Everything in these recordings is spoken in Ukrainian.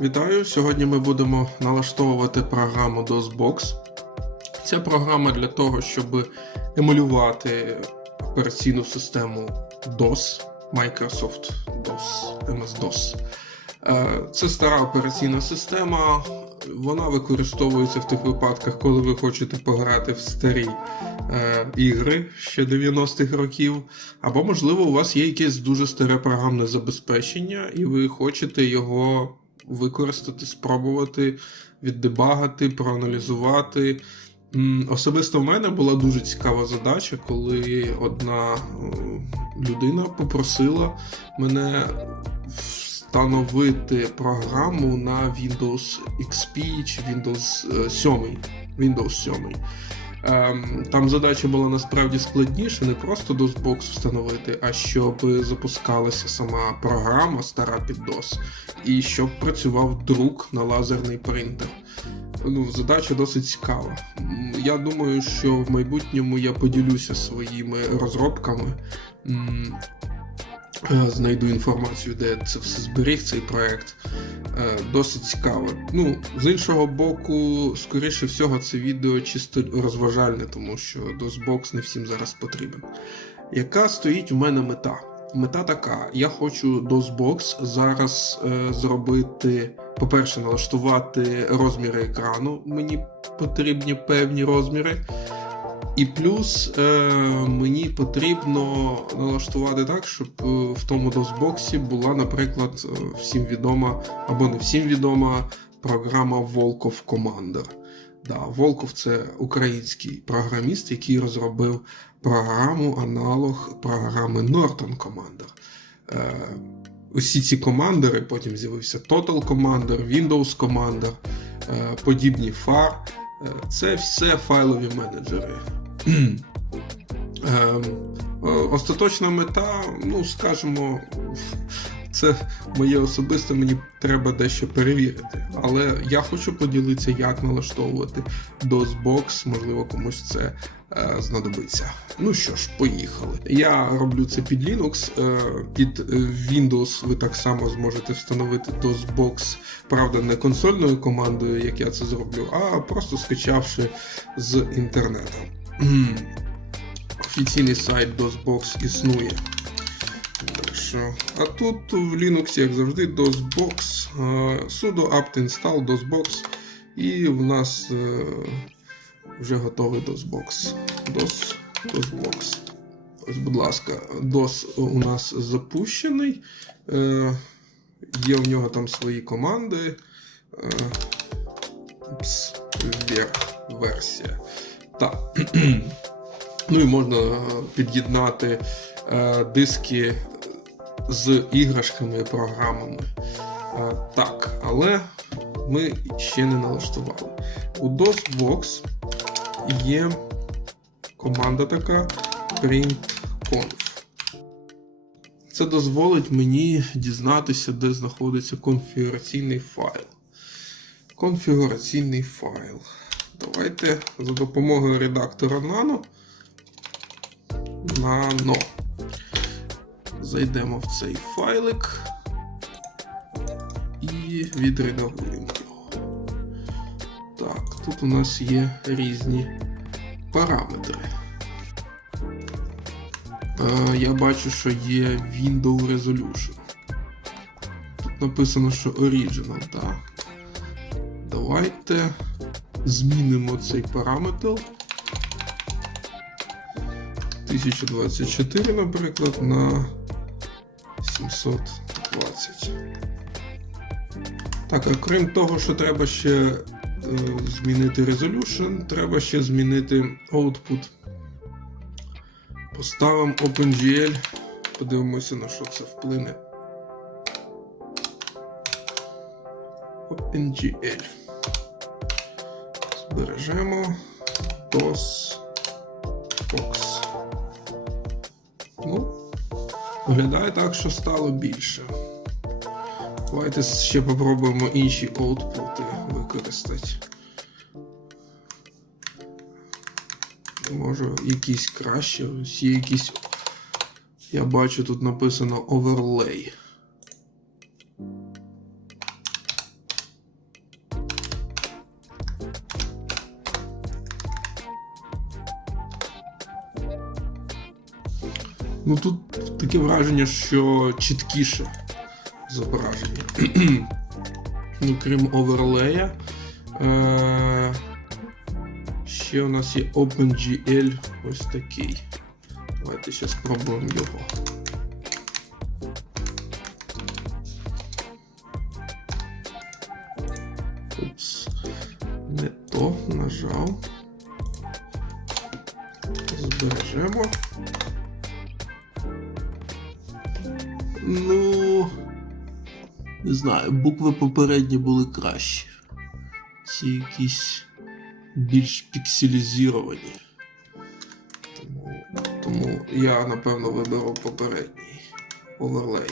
Вітаю! Сьогодні ми будемо налаштовувати програму DOSBox. Ця програма для того, щоб емулювати операційну систему DOS, Microsoft DOS, MS-DOS. Е, Це стара операційна система. Вона використовується в тих випадках, коли ви хочете пограти в старі е, ігри ще 90-х років. Або, можливо, у вас є якесь дуже старе програмне забезпечення, і ви хочете його використати, спробувати віддебагати, проаналізувати. Особисто в мене була дуже цікава задача, коли одна е, людина попросила мене встановити програму на Windows XP чи Windows е, 7. Windows 7. Ем, Там задача була насправді складніша, не просто DOSBox встановити, а щоб запускалася сама програма стара під DOS, і щоб працював друк на лазерний принтер. Ну, задача досить цікава. Я думаю, що в майбутньому я поділюся своїми розробками. Е, Знайду інформацію, де це все зберіг, цей проект. Е, Досить цікаво. Ну, з іншого боку, скоріше всього, це відео чисто розважальне, тому що DOSBox не всім зараз потрібен. Яка стоїть у мене мета? Мета така: я хочу DOSBox зараз е, зробити, по-перше, налаштувати розміри екрану. Мені потрібні певні розміри. І плюс е, мені потрібно налаштувати так, щоб е, в тому DOSBox була, наприклад, е, всім відома або не всім відома програма Volkov Commander. Да, Волков це український програміст, який розробив програму аналог програми Norton Commander. Е, усі ці командери, потім з'явився Total Commander, Windows Commander, е, подібні FAR. Е, Це все файлові менеджери. Ем, е, Остаточна мета, ну скажімо, це моє особисте, мені треба дещо перевірити. Але я хочу поділитися, як налаштовувати DOSBox, можливо, комусь це е, знадобиться. Ну що ж, поїхали. Я роблю це під Linux, е, під е, Windows ви так само зможете встановити DOSBox, правда, не консольною командою, як я це зроблю, а просто скачавши з інтернету. Офіційний сайт DOSBox існує. А тут в Linux, як завжди, DOSBox, е, sudo apt install DOSBox, і в нас е, вже готовий DOSBox. DOS, DOSBox. Ось, будь ласка, DOS у нас запущений. Е, Є в нього там свої команди. Упс, версія. Так. Ну і можна е, під'єднати е, диски з іграшками і програмами. Е, так, але ми ще не налаштували. У DOSBox є команда така printconf. Це дозволить мені дізнатися, де знаходиться конфігураційний файл. Конфігураційний файл. Давайте за допомогою редактора Nano. Nano. Зайдемо в цей файлик і відредагуємо його. Так, тут у нас є різні параметри. Е, я бачу, що є Window Resolution. Тут написано, що Original, так. Давайте змінимо цей параметр. 1024, наприклад, на 720. Так, а крім того, що треба ще е, змінити resolution, треба ще змінити output. Поставимо OpenGL, подивимося, на що це вплине. OpenGL. Збережемо DOS Box. Ну, виглядає так, що стало більше. Давайте ще попробуємо інші аутпути використати. Може, якісь краще. Є якісь. Я бачу, тут написано overlay. Ну тут таке враження, що чіткіше зображення. ну, крім оверлея. Е- ще у нас є OpenGL ось такий. Давайте ще спробуємо його. Упс, не то нажав. Збережемо. Не знаю, букви попередні були кращі. Ці якісь більш пікселізовані. Тому, тому я напевно виберу попередній оверлей.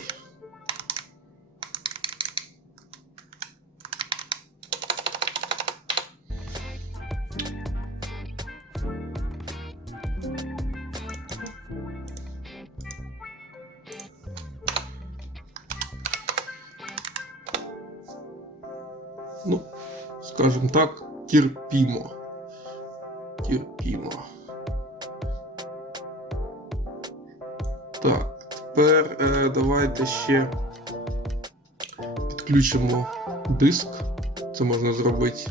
Терпімо. Терпімо. Так, тепер е, давайте ще підключимо диск. Це можна зробити.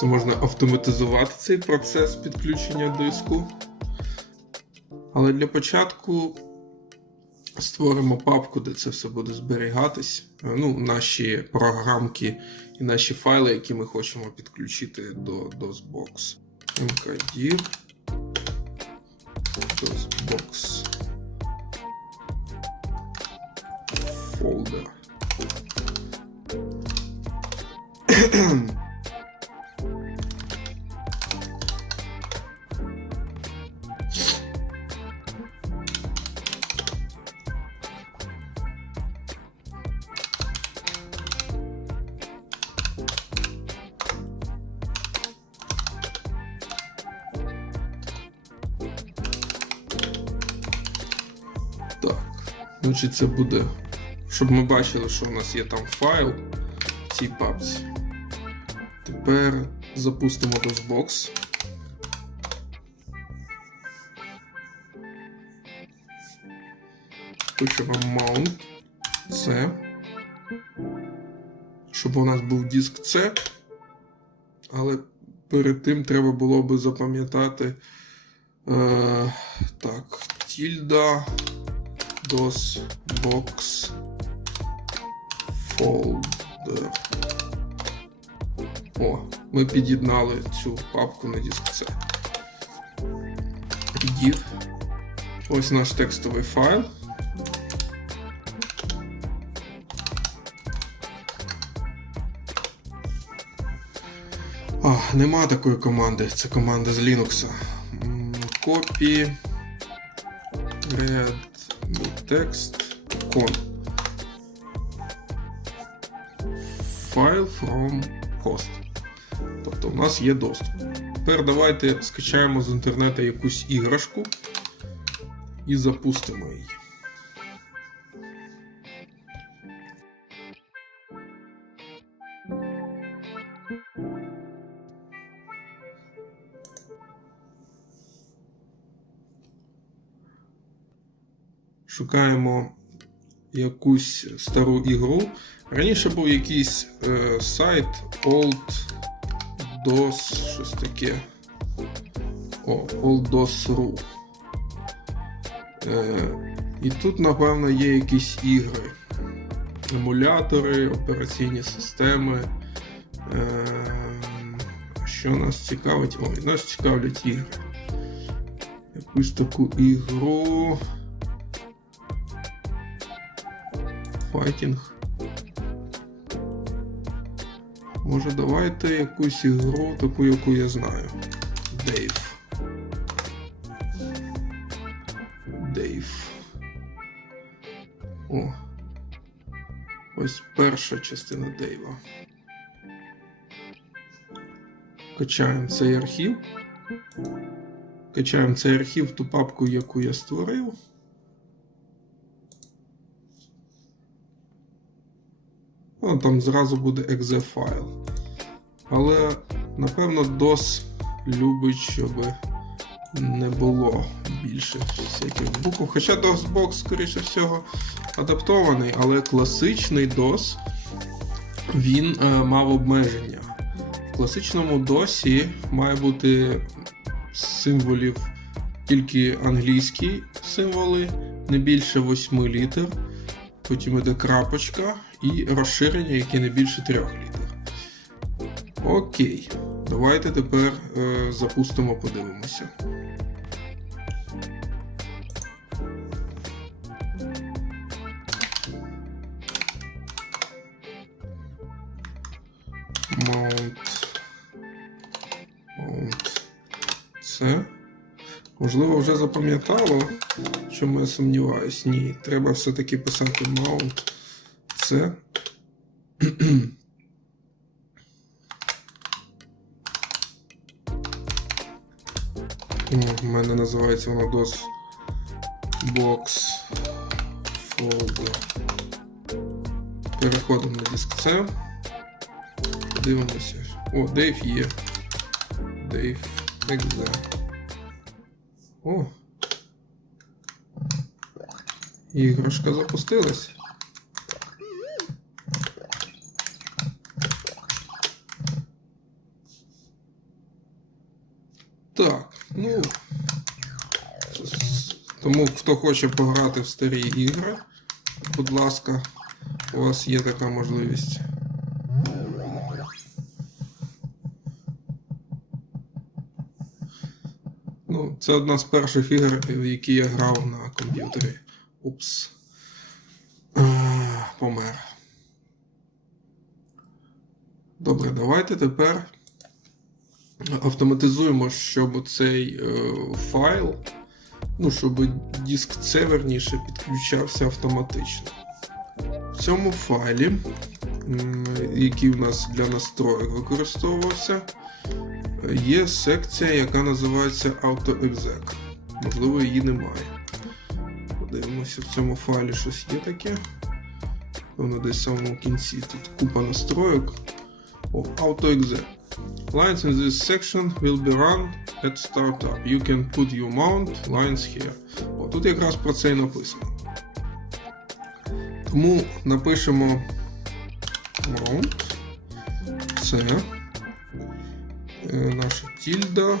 Це можна автоматизувати цей процес підключення диску. Але для початку створимо папку, де це все буде зберігатись. Е, Ну, наші програмки і наші файли, які ми хочемо підключити до DOSBox. mkdir DOSBox folder. значить це буде, щоб ми бачили, що у нас є там файл в цій папці. Тепер запустимо DOSBox. Пишемо mount C. Щоб у нас був диск C. Але перед тим треба було би запам'ятати. Е, так, тільда DOSBox folder. О, ми під'єднали цю папку на диск C. Div. Ось наш текстовий файл. А, нема такої команди. Це команда з Linux. Copy. Red text con. File from host. Тобто у нас є доступ. Тепер давайте скачаємо з інтернету якусь іграшку і запустимо її. Шукаємо якусь стару ігру. Раніше був якийсь е, сайт Old DOS, щось таке. О, OldDOS.ru. Е, і тут, напевно, є якісь ігри. Емулятори, операційні системи. Е, що нас цікавить? Ой, нас цікавлять ігри. Якусь таку ігру. Файтінг. Може, давайте якусь ігру, таку, яку я знаю. Дейв. Дейв. О. Ось перша частина Дейва. Качаємо цей архів. Качаємо цей архів в ту папку, яку я створив. Ну, там зразу буде exe файл. Але, напевно, DOS любить, щоб не було більше всяких букв. Хоча DOSBox, скоріше всього, адаптований, але класичний DOS він е, мав обмеження. В класичному DOS має бути символів тільки англійські символи, не більше 8 літер. Потім іде крапочка і розширення, яке не більше 3 літер. Окей. Давайте тепер е, запустимо, подивимося. Mount. Mount. Це. Можливо, вже запам'ятало, чому я сумніваюсь. Ні, треба все-таки писати Mount. О, В мене називається воно DOS Box Folder. Переходимо на диск C. Дивимося. О, Dave є. Dave Exe. О. Іграшка запустилась. Ну. Тому хто хоче пограти в старі ігри, будь ласка, у вас є така можливість. Ну, це одна з перших ігор, в які я грав на комп'ютері. Упс. Е, Помер. Добре, давайте тепер автоматизуємо, щоб цей е, файл, ну, щоб диск C верніше підключався автоматично. В цьому файлі, який в нас для настроєк використовувався, є секція, яка називається AutoExec. Можливо, її немає. Подивимося, в цьому файлі щось є таке. Воно десь в самому кінці. Тут купа настроєк. О, AutoExec. Lines in this section will be run at startup. You can put your mount lines here. О, тут якраз про це і написано. Тому напишемо mount. Це е, наша тільда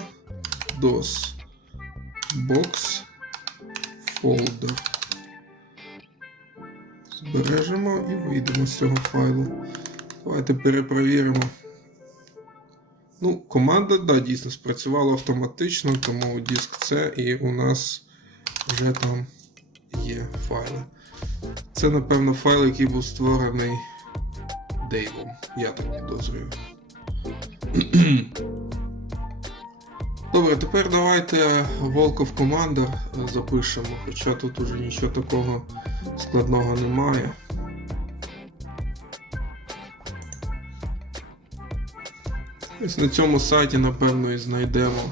DOS box folder. Збережемо і вийдемо з цього файлу. Давайте перепровіримо. Ну, команда, да, дійсно спрацювала автоматично, тому диск C і у нас вже там є файли. Це, напевно, файл, який був створений Дейвом. Я так підозрюю. Добре, тепер давайте Волков Commander запишемо, хоча тут уже нічого такого складного немає. Ось на цьому сайті, напевно, і знайдемо.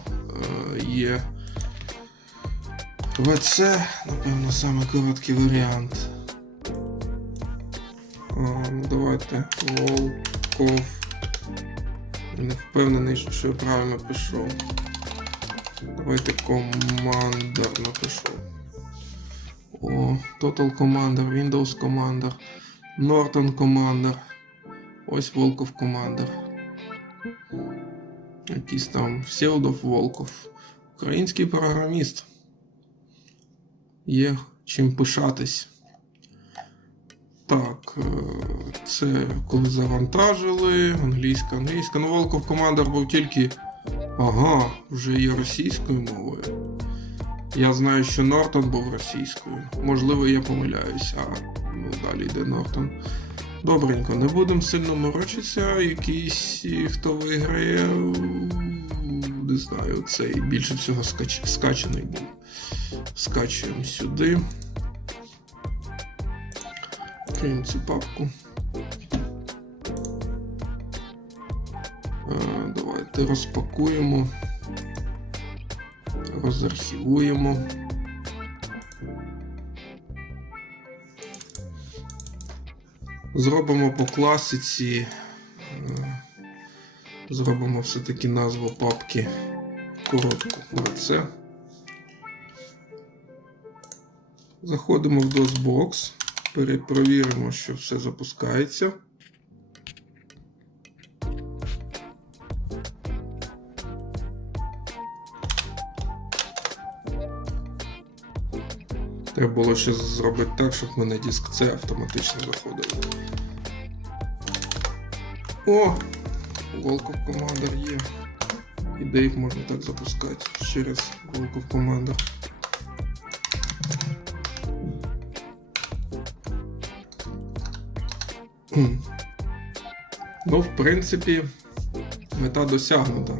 Е, Є VC, напевно, саме короткий варіант. Ну, давайте Волков. Не впевнений, що я правильно пишу. Давайте Commander напишу. О, Total Commander, Windows Commander, Norton Commander. Ось Волков Commander. Якийсь там Всеволодов Волков. Український програміст. Є чим пишатись. Так, е, це коли завантажили, англійська, англійська. Ну, Волков Командер був тільки. Ага, вже є російською мовою. Я знаю, що Нортон був російською. Можливо, я помиляюся, ну, далі йде Нортон. Добренько, не будемо сильно морочитися. Якийсь, хто виграє, не знаю, цей більше всього скач... скачаний був. Скачуємо сюди. Відкриємо цю папку. Е, Давайте розпакуємо, розархівуємо. Зробимо по класиці, е, зробимо все-таки назву папки коротку оце. Заходимо в DOSBox, перепровіримо, що все запускається. Треба було ще зробити так, щоб ми на диск C автоматично заходили. О! Волков Commander є. І Дейв можна так запускати через Волков. Хм. Ну, в принципі, мета досягнута.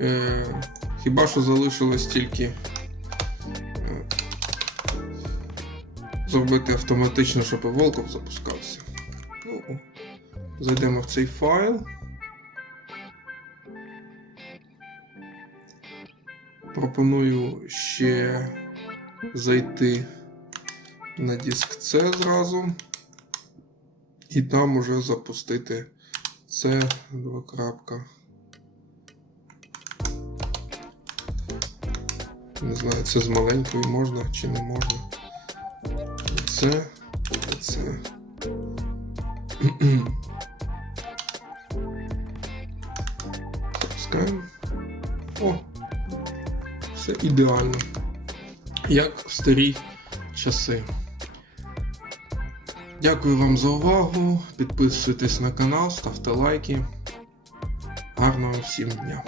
Е, хіба що залишилось тільки зробити автоматично, щоб Волков запускався. Ну, зайдемо в цей файл. Пропоную ще зайти на диск C зразу. І там уже запустити два крапка. Не знаю, це з маленькою можна чи не можна. Це, це. Запускаємо. О! Все ідеально. Як в старі часи. Дякую вам за увагу. Підписуйтесь на канал, ставте лайки. Гарного всім дня!